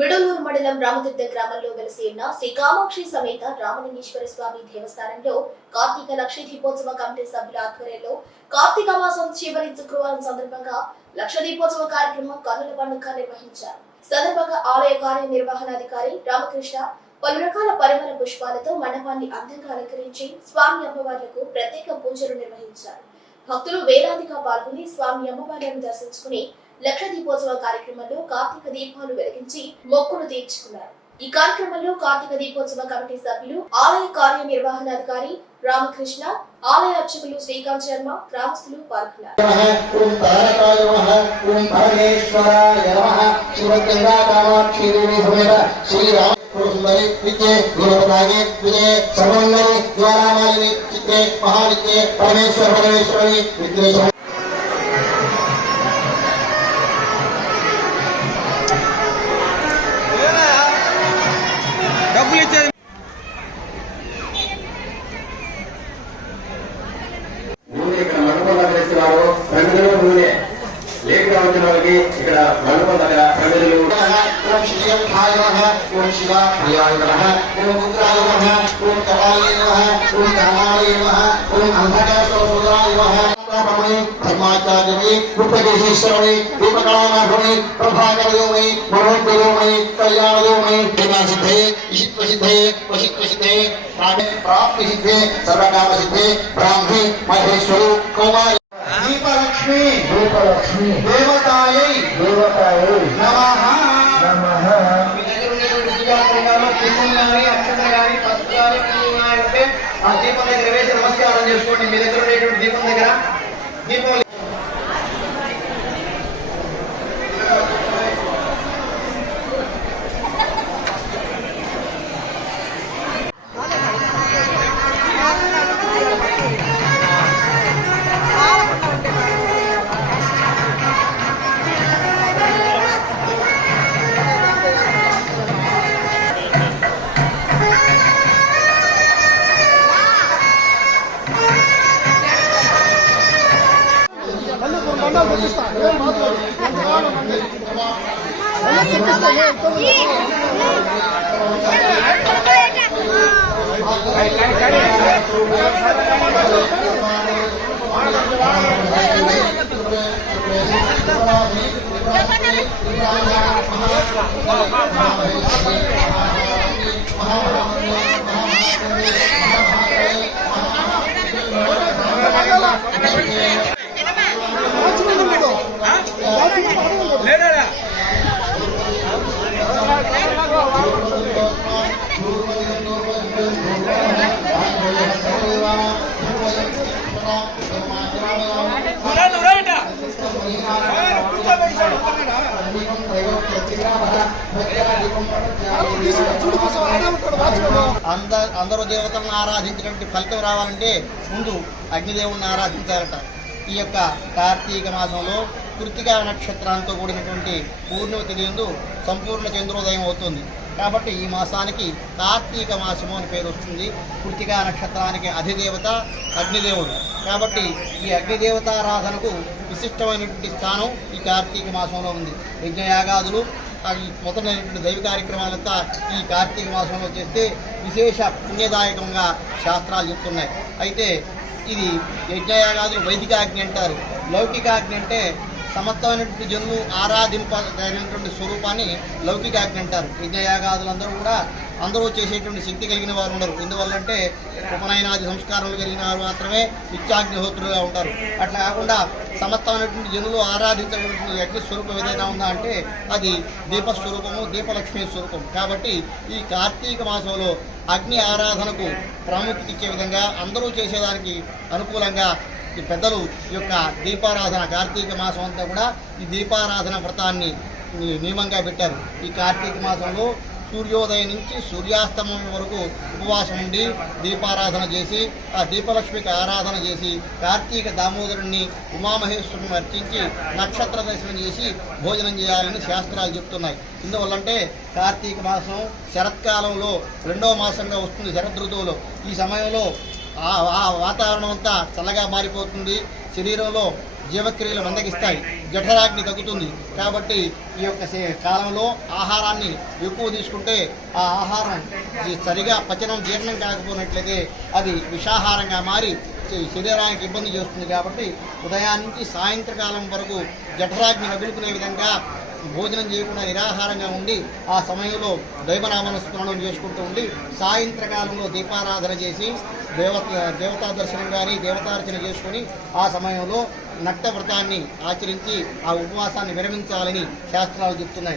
విడలూరు మండలం రామతీర్థ గ్రామంలో వెలిసి ఉన్న శ్రీ కామాక్షి సమేత రామలింగేశ్వర స్వామి దేవస్థానంలో కార్తీక లక్ష దీపోత్సవ కమిటీ సభ్యుల ఆధ్వర్యంలో కార్తీక మాసం చివరి శుక్రవారం సందర్భంగా లక్ష దీపోత్సవ కార్యక్రమం కన్నుల పండుగ నిర్వహించారు. సందర్భంగా ఆలయ కార్యనిర్వహణాధికారి రామకృష్ణ పలు రకాల పరిమళ పుష్పాలతో మండపాన్ని అందంగా అలంకరించి స్వామి అమ్మవార్లకు ప్రత్యేక పూజలు నిర్వహించారు. భక్తులు వేలాదిగా పాల్గొని స్వామి అమ్మవార్లను దర్శించుకుని లక్ష దీపోత్సవ కార్యక్రమంలో కార్తీక దీపాలు వెలిగించి మొక్కులు తీర్చుకున్నారు. ఈ కార్యక్రమంలో కార్తీక దీపోత్సవ కమిటీ సభ్యులు, ఆలయ కార్యనిర్వహణాధికారి రామకృష్ణ, ఆలయ అర్చకులు శ్రీకాంత్ శర్మ, గ్రామస్తులు పాల్గొన్నారు. ఇక్కడ మండపం దగ్గర ప్రజలు ఓం శ్రీయం హాయ నమః, ఓం శివ ప్రియాయ నమః, ఓం రుద్రాయ నమః, ఓం కపాలాయ నమః, ఓం కామాయ నమః, ఓం అంధకాసురాయ నమః, ధర్మాచార్యమి గుప్తకేశేశ్వరమి దీపకళానాథమి ప్రభాకరయోమి మనోజ్ఞయోమి కళ్యాణయోమి సిద్ధే ఇషిత్వసిద్ధే వశిత్వసిద్ధే ప్రాప్తి సిద్ధే సర్వకామ సిద్ధే బ్రాహ్మి మహేశ్వరు కుమారి దీపలక్ష్మి దేవతాయై నమః నమః. మీ దగ్గర ఉండేటువంటి పూజాపరికరాలు దీపం కానీ అక్షత కానీ పసుపు కానీ అంటే ఆ దీపం దగ్గర వేసి నమస్కారం చేసుకోండి. మీ దగ్గర ఉండేటువంటి దీపం దగ్గర దీపం అందరూ దేవతలను ఆరాధించినటువంటి ఫలితం రావాలంటే ముందు అగ్నిదేవుడిని ఆరాధించారట. ఈ యొక్క కార్తీక మాసంలో కృత్తికా నక్షత్రాంతో కూడినటువంటి పూర్ణిమ తెలియందు సంపూర్ణ చంద్రోదయం అవుతుంది. కాబట్టి ఈ మాసానికి కార్తీక మాసము అని పేరు వస్తుంది. కృత్తికా నక్షత్రానికి అధిదేవత అగ్నిదేవుడు. కాబట్టి ఈ అగ్నిదేవతారాధనకు విశిష్టమైనటువంటి స్థానం ఈ కార్తీక మాసంలో ఉంది. యజ్ఞయాగాదులు మొదలైనటువంటి దైవ కార్యక్రమాలంతా ఈ కార్తీక మాసంలో చేస్తే విశేష పుణ్యదాయకంగా శాస్త్రాలు చెప్తున్నాయి. అయితే ఇది యజ్ఞయాగాదులు వైదికాగ్ని అంటారు. లౌకికాగ్ని అంటే సమస్తమైనటువంటి జనులు ఆరాధింపదగినటువంటి స్వరూపాన్ని లౌకికాగ్ని అంటారు. యజ్ఞయాగాదులందరూ కూడా అందరూ చేసేటువంటి శక్తి కలిగిన వారు ఉండరు. ఎందువల్లంటే ఉపనయనాది సంస్కారాలు కలిగిన వారు మాత్రమే నిత్యాగ్నిహోత్రులుగా ఉంటారు. అట్లా కాకుండా సమస్తమైనటువంటి జనులు ఆరాధించబడినటువంటి యజ్ఞ స్వరూపం ఏదైనా ఉందా అంటే అది దీపస్వరూపము, దీపలక్ష్మి స్వరూపం. కాబట్టి ఈ కార్తీక మాసంలో అగ్ని ఆరాధనకు ప్రాముఖ్యత ఇచ్చే విధంగా అందరూ చేసేదానికి అనుకూలంగా ఈ పెద్దలు ఈ యొక్క దీపారాధన కార్తీక మాసం అంతా కూడా ఈ దీపారాధన వ్రతాన్ని నియమంగా పెట్టారు. ఈ కార్తీక మాసంలో సూర్యోదయం నుంచి సూర్యాస్తమయం వరకు ఉపవాసం ఉండి దీపారాధన చేసి ఆ దీపలక్ష్మికి ఆరాధన చేసి కార్తీక దామోదరుణ్ణి ఉమామహేశ్వరుని అర్చించి నక్షత్ర దర్శనం చేసి భోజనం చేయాలని శాస్త్రాలు చెప్తున్నాయి. ఎందువల్లంటే కార్తీక మాసం శరత్కాలంలో 2వ మాసంగా వస్తుంది. శరదృతువులో ఈ సమయంలో ఆ వాతావరణం అంతా చల్లగా మారిపోతుంది. శరీరంలో జీవక్రియలు మందగిస్తాయి, జఠరాగ్ని తగ్గుతుంది. కాబట్టి ఈ యొక్క కాలంలో ఆహారాన్ని ఎక్కువ తీసుకుంటే ఆ ఆహారం సరిగా పచనం జీర్ణం కాకపోయినట్లయితే అది విషాహారంగా మారి శరీరానికి ఇబ్బంది చేస్తుంది. కాబట్టి ఉదయాన్నించి సాయంత్రకాలం వరకు జఠరాగ్ని రగులుకునే విధంగా భోజనం చేయకుండా నిరాహారంగా ఉండి ఆ సమయంలో దైవనామన స్మరణం చేసుకుంటూ ఉండి సాయంత్రకాలంలో దీపారాధన చేసి దేవతా దర్శనం కానీ దేవతార్చన చేసుకొని ఆ సమయంలో నట్ట వ్రతాన్ని ఆచరించి ఆ ఉపవాసాన్ని విరమించాలని శాస్త్రాలు చెప్తున్నాయి.